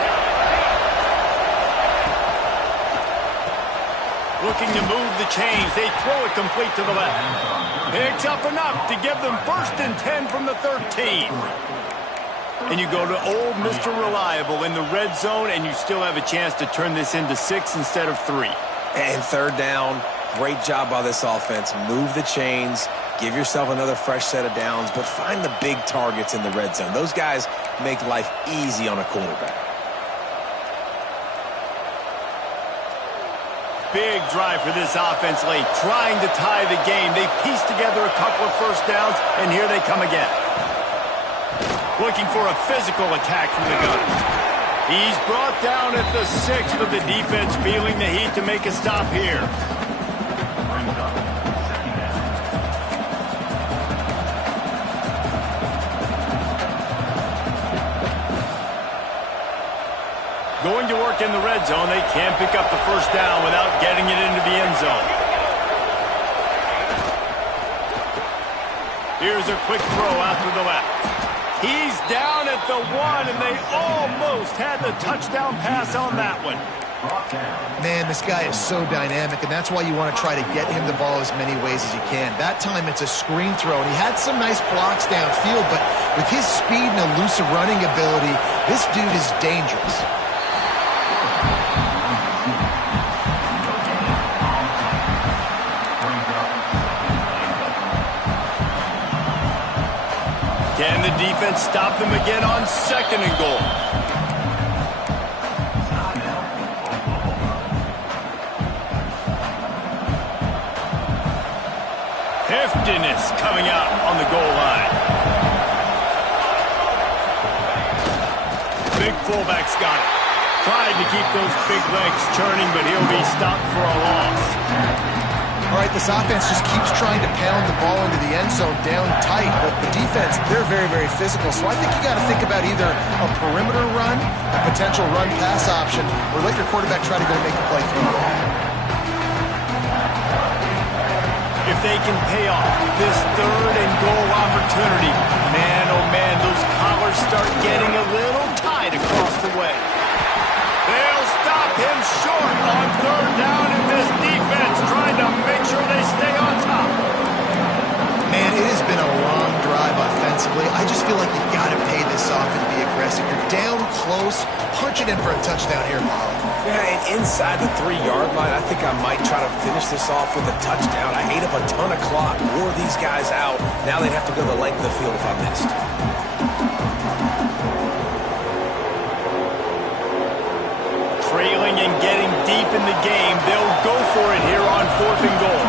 Looking to move the chains. They throw it complete to the left. Picks up enough to give them 1st and 10 from the 13. And you go to old Mr. Reliable in the red zone, and you still have a chance to turn this into 6 instead of 3. And third down, great job by this offense. Move the chains, give yourself another fresh set of downs, but find the big targets in the red zone. Those guys make life easy on a quarterback. Big drive for this offense late, trying to tie the game. They pieced together a couple of first downs, and here they come again. Looking for a physical attack from the gun. He's brought down at the 6, but the defense feeling the heat to make a stop here. Going to work in the red zone. They can't pick up the first down without getting it into the end zone. Here's a quick throw out to the left. He's down at the 1, and they almost had the touchdown pass on that one. Man, this guy is so dynamic, and that's why you want to try to get him the ball as many ways as you can. That time it's a screen throw, and he had some nice blocks downfield, but with his speed and elusive running ability, this dude is dangerous. Can the defense stop them again on 2nd and goal? Heftiness coming out on the goal line. Big fullback's got it. Tried to keep those big legs churning, but he'll be stopped for a loss. All right, this offense just keeps trying to pound the ball into the end zone down tight, but the defense, they're very, very physical. So I think you got to think about either a perimeter run, a potential run-pass option, or let your quarterback try to go make a play through. If they can pay off this 3rd and goal opportunity, man, oh man, those collars start getting a little tight across the way. They'll stop him short on 3rd down, and this defense trying to make sure they stay on top. Man, it has been a long drive offensively. I just feel like you got to pay this off and be aggressive. You're down close. Punch it in for a touchdown here, Molly. Yeah, and inside the 3-yard line, I think I might try to finish this off with a touchdown. I ate up a ton of clock, wore these guys out. Now they'd have to go the length of the field if I missed. Trailing and getting deep in the game, they'll go for it here on 4th and goal.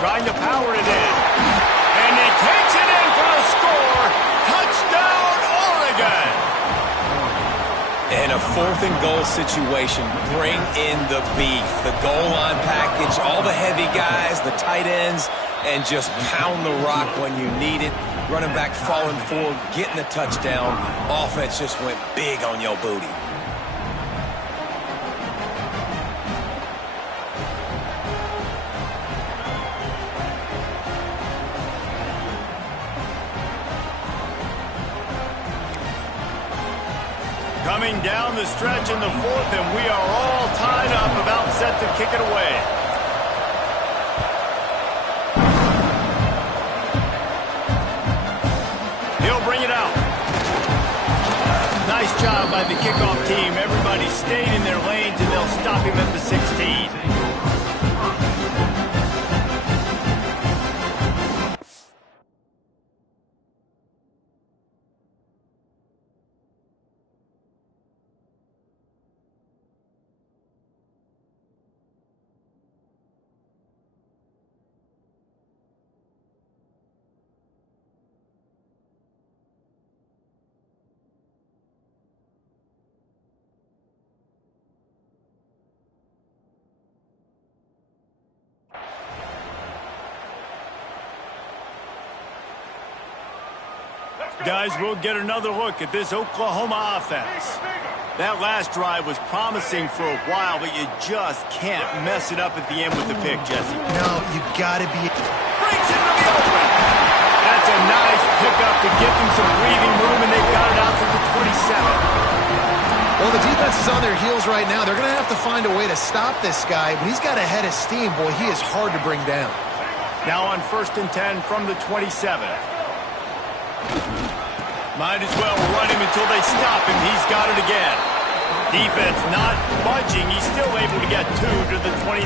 Trying to power it in. And he takes it in for the score. Touchdown, Oregon! In a 4th and goal situation, bring in the beef. The goal line package, all the heavy guys, the tight ends, and just pound the rock when you need it. Running back falling forward, getting the touchdown. Offense just went big on your booty. Coming down the stretch in the 4th, and we are all tied up, about set to kick it away. bring it out. Nice job by the kickoff team. Everybody stayed in their lanes, and they'll stop him at the 16. Guys, we'll get another look at this Oklahoma offense. That last drive was promising for a while, but you just can't mess it up at the end with the pick, Jesse. No, you got to be... Breaks into the open. That's a nice pickup to give them some breathing room, and they've got it out to the 27. Well, the defense is on their heels right now. They're going to have to find a way to stop this guy, but he's got a head of steam. Boy, he is hard to bring down. Now on 1st and 10 from the 27. Might as well run him until they stop him. He's got it again. Defense not budging. He's still able to get 2 to the 29.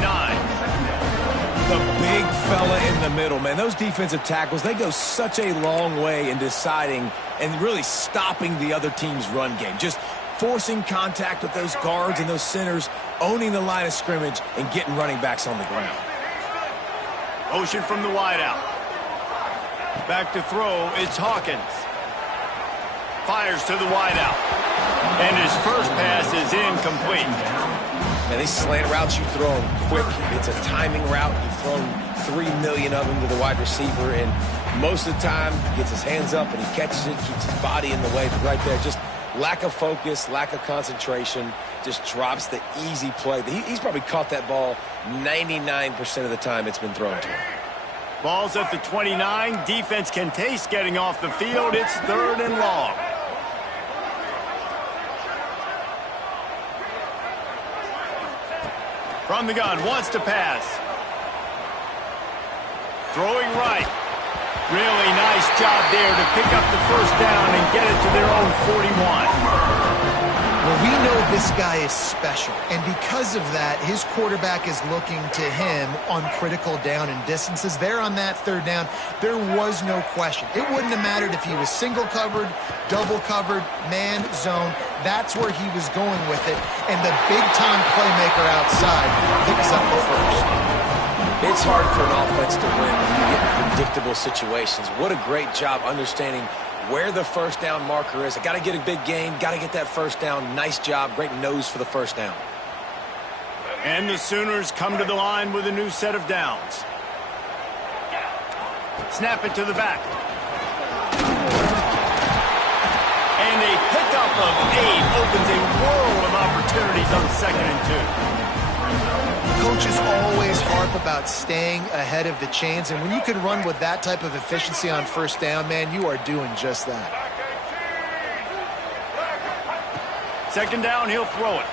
The big fella in the middle, man. Those defensive tackles, they go such a long way in deciding and really stopping the other team's run game. Just forcing contact with those guards and those centers, owning the line of scrimmage, and getting running backs on the ground. Motion from the wideout. Back to throw, it's Hawkins. Fires to the wideout. And his first pass is incomplete. And these slant routes, you throw them quick. It's a timing route. You've thrown 3 million of them to the wide receiver, and most of the time, he gets his hands up and he catches it, keeps his body in the way. But right there, just lack of focus, lack of concentration, just drops the easy play. He's probably caught that ball 99% of the time it's been thrown to him. Ball's at the 29. Defense can taste getting off the field. It's 3rd and long. From the gun, wants to pass. Throwing right. Really nice job there to pick up the first down and get it to their own 41. Well, we know this guy is special, and because of that, his quarterback is looking to him on critical down and distances. There on that 3rd down, there was no question. It wouldn't have mattered if he was single covered, double covered, man, zone. That's where he was going with it, and the big-time playmaker outside picks up the first. It's hard for an offense to win when you get predictable situations. What a great job understanding where the first down marker is. I got to get a big gain, got to get that first down. Nice job, great nose for the first down. And the Sooners come to the line with a new set of downs. Snap it to the back. And a pickup of 8 opens a world of opportunities on 2nd and 2. Coaches always harp about staying ahead of the chains, and when you can run with that type of efficiency on first down, man, you are doing just that. 2nd down, he'll throw it.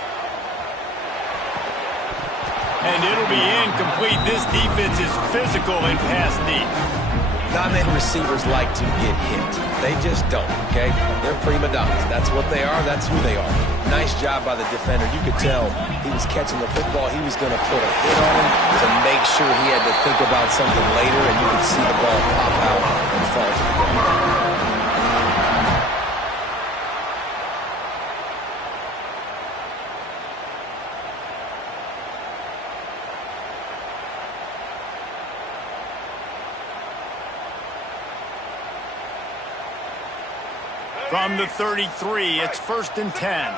And it'll be incomplete. This defense is physical in pass deep. Not many receivers like to get hit. They just don't, okay? They're prima donnas. That's what they are. That's who they are. Nice job by the defender. You could tell he was catching the football. He was going to put a hit on him to make sure he had to think about something later, and you could see the ball pop out and fall to the ground. From the 33, it's 1st and 10.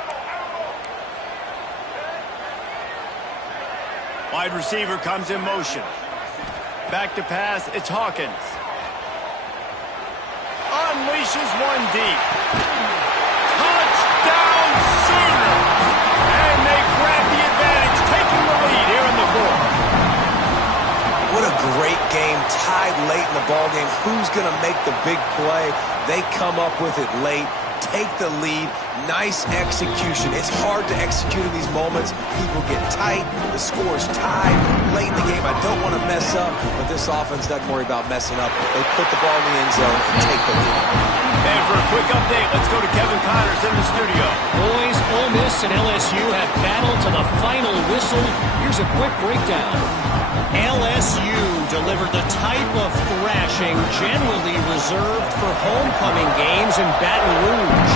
Wide receiver comes in motion. Back to pass, it's Hawkins. Unleashes one deep. Touchdown Sooner! And they grab the advantage, taking the lead here in the 4th. What a great game, tied late in the ballgame. Who's going to make the big play? They come up with it late. take the lead. Nice execution. It's hard to execute in these moments. People get tight. The score is tied. Late in the game, I don't want to mess up, but this offense doesn't worry about messing up. They put the ball in the end zone and take the lead. And for a quick update, let's go to Kevin Connors in the studio. Boys, Ole Miss and LSU have battled to the final whistle. Here's a quick breakdown. LSU delivered the type of thrashing generally reserved for homecoming games in Baton Rouge.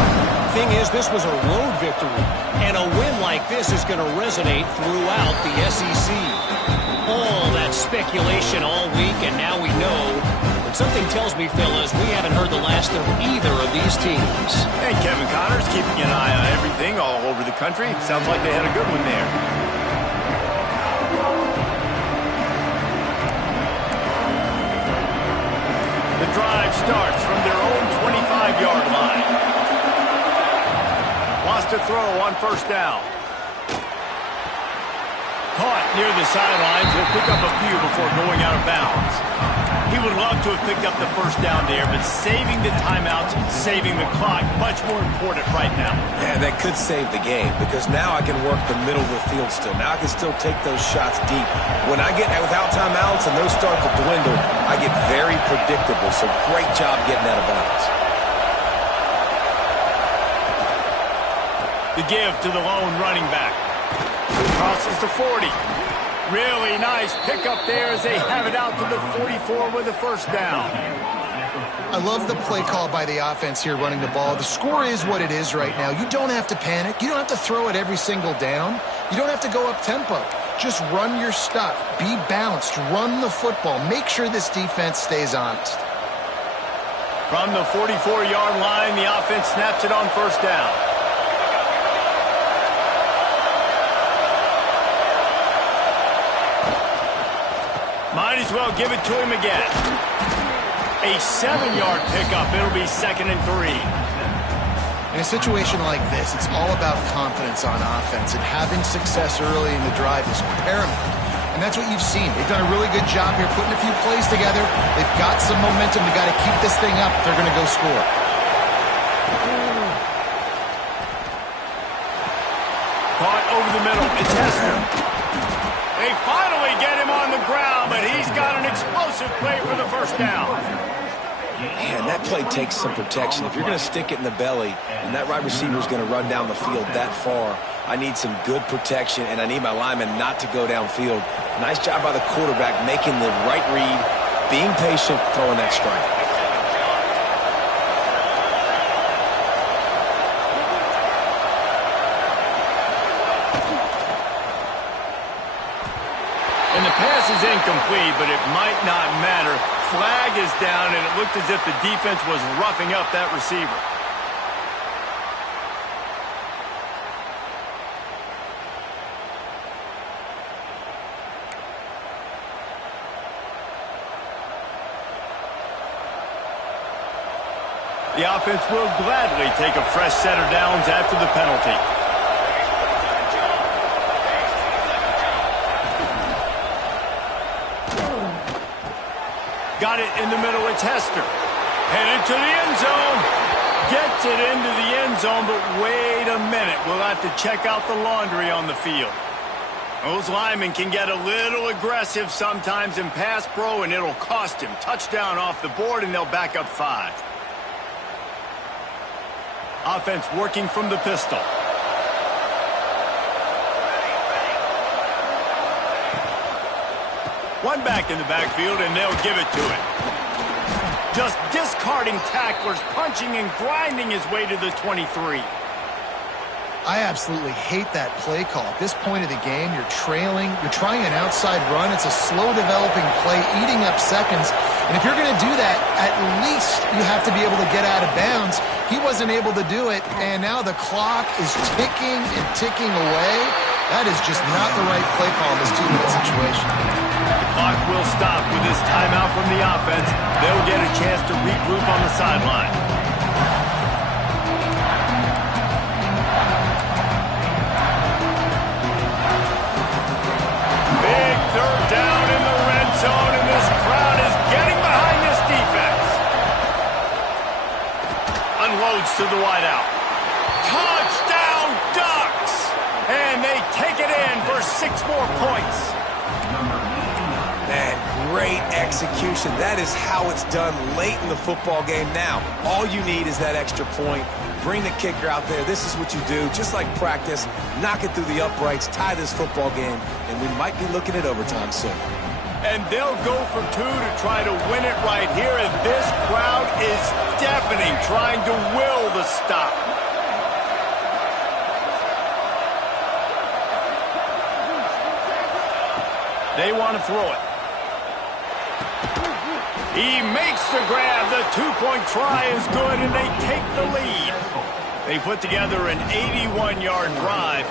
Thing is, this was a road victory, and a win like this is going to resonate throughout the SEC. All that speculation all week, and now we know. But something tells me, fellas, we haven't heard the last of either of these teams. And Kevin Connors keeping an eye on everything all over the country. Sounds like they had a good one there. The drive starts from their own 25-yard line. Wants to throw on first down. Caught near the sidelines. Will pick up a few before going out of bounds. He would love to have picked up the first down there, but saving the timeouts, saving the clock, much more important right now. Yeah, that could save the game because now I can work the middle of the field still. Now I can still take those shots deep. When I get without timeouts and those start to dwindle, I get very predictable. So great job getting out of bounds. The give to the lone running back. Crosses the 40. Really nice pickup there as they have it out to the 44 with a first down. I love the play call by the offense here running the ball. The score is what it is right now. You don't have to panic. You don't have to throw it every single down. You don't have to go up tempo. Just run your stuff. Be balanced. Run the football. Make sure this defense stays honest. From the 44-yard line, the offense snaps it on first down. Might as well give it to him again. A 7-yard pickup. It'll be 2nd and 3. In a situation like this, it's all about confidence on offense, and having success early in the drive is paramount. And that's what you've seen. They've done a really good job here putting a few plays together. They've got some momentum. They've got to keep this thing up if they're going to go score. Caught over the middle. It's Hester. They finally get him on the ground, but he's got an explosive play for the first down. Man, that play takes some protection. If you're going to stick it in the belly and that right receiver is going to run down the field that far, I need some good protection, and I need my lineman not to go downfield. Nice job by the quarterback making the right read, being patient, throwing that strike. And the pass is incomplete, but it might not matter. Flag is down, and it looked as if the defense was roughing up that receiver. The offense will gladly take a fresh set of downs after the penalty. Got it in the middle. It's Hester. Headed to the end zone. Gets it into the end zone, but wait a minute. We'll have to check out the laundry on the field. Those linemen can get a little aggressive sometimes in pass pro, and it'll cost him. Touchdown off the board, and they'll back up 5. Offense working from the pistol. One back in the backfield, and they'll give it to him. Just discarding tacklers, punching and grinding his way to the 23. I absolutely hate that play call. At this point of the game, you're trailing, you're trying an outside run. It's a slow developing play, eating up seconds. And if you're going to do that, at least you have to be able to get out of bounds. He wasn't able to do it, and now the clock is ticking and ticking away. That is just not the right play call in this 2-minute situation. The clock will stop with this timeout from the offense. They'll get a chance to regroup on the sideline. Big 3rd down in the red zone, and this crowd is getting behind this defense. Offloads to the wideout. Touchdown Ducks! And they take it in for 6 more points. Man, great execution. That is how it's done late in the football game. Now, all you need is that extra point. Bring the kicker out there. This is what you do. Just like practice, knock it through the uprights, tie this football game, and we might be looking at overtime soon. And they'll go for 2 to try to win it right here, and this crowd is deafening, trying to will the stop. They want to throw it. He makes the grab. The 2-point try is good, and they take the lead. They put together an 81-yard drive,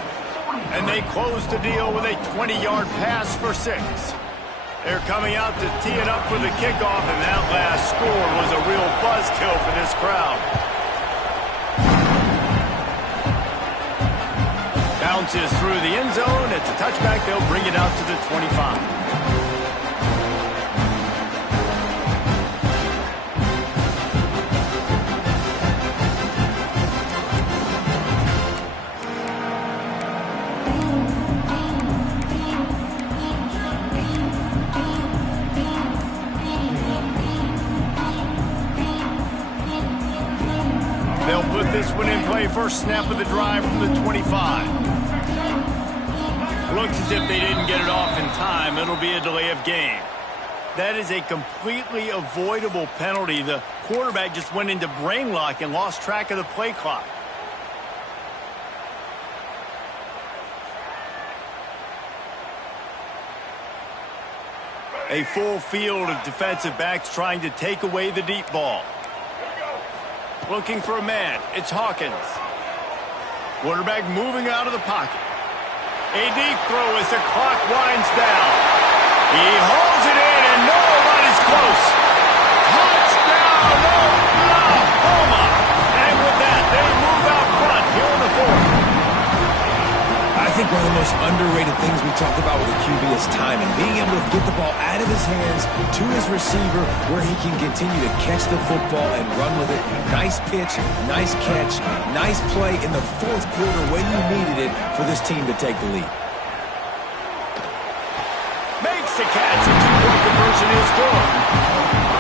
and they close the deal with a 20-yard pass for 6. They're coming out to tee it up for the kickoff, and that last score was a real buzzkill for this crowd. Bounces through the end zone. It's a touchback. They'll bring it out to the 25. They'll put this one in play. First snap of the drive from the 25. Looks as if they didn't get it off in time. It'll be a delay of game. That is a completely avoidable penalty. The quarterback just went into brain lock and lost track of the play clock. A full field of defensive backs trying to take away the deep ball. Looking for a man. It's Hawkins. Quarterback moving out of the pocket. A deep throw as the clock winds down. He holds it in, and nobody's close. Touchdown, Oklahoma! And with that, they move out front here in the 4th. I think one of the most underrated things we talk about with a QB is timing. Being able to get the ball out of his hands to his receiver where he can continue to catch the football and run with it. Nice pitch, nice catch, nice play in the 4th quarter when you needed it for this team to take the lead. Makes the catch. The 2-point conversion is good.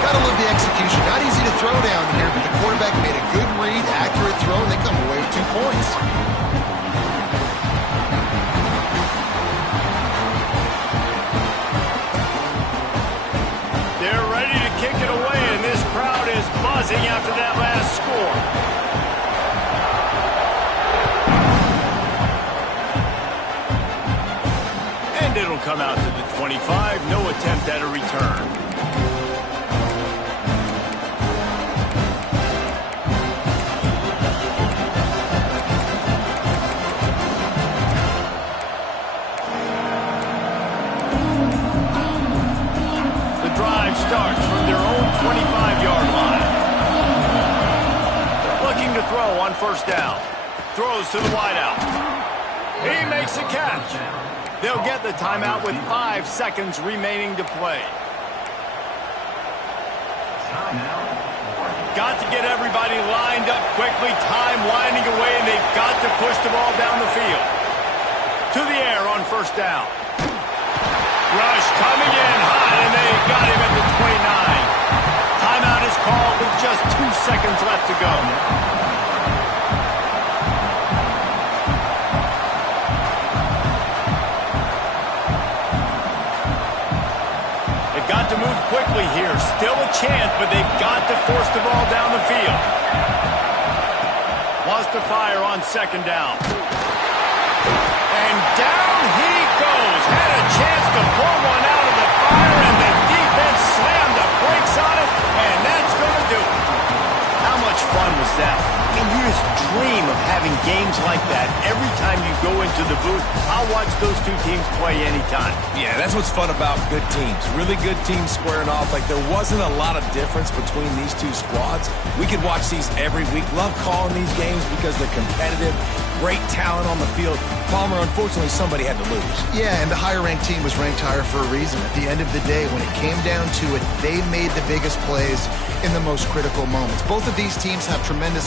Gotta love the execution. Not easy to throw down here, but the quarterback made a good read, accurate throw, and they come away with 2 points. They're ready to kick it away, and this crowd is buzzing after that last score. And it'll come out to the 25. No attempt at a return. Starts from their own 25-yard line. Looking to throw on first down. Throws to the wideout. He makes a catch. They'll get the timeout with 5 seconds remaining to play. Got to get everybody lined up quickly. Time winding away, and they've got to push the ball down the field. To the air on first down. Rush coming in hot, and they got him at the 29. Timeout is called with just 2 seconds left to go. They've got to move quickly here. Still a chance, but they've got to force the ball down the field. Wants to fire on second down. And down he goes. Had a chance to pull one out of the fire, and the defense slammed the brakes on it, and that's going to do it. How much fun was that? I mean, you just dream of having games like that every time you go into the booth. I'll watch those 2 teams play anytime. Yeah, that's what's fun about good teams. Really good teams squaring off. Like, there wasn't a lot of difference between these 2 squads. We could watch these every week. Love calling these games because they're competitive. Great talent on the field. Palmer, unfortunately, somebody had to lose. Yeah, and the higher-ranked team was ranked higher for a reason. At the end of the day, when it came down to it, they made the biggest plays in the most critical moments. Both of these teams have tremendous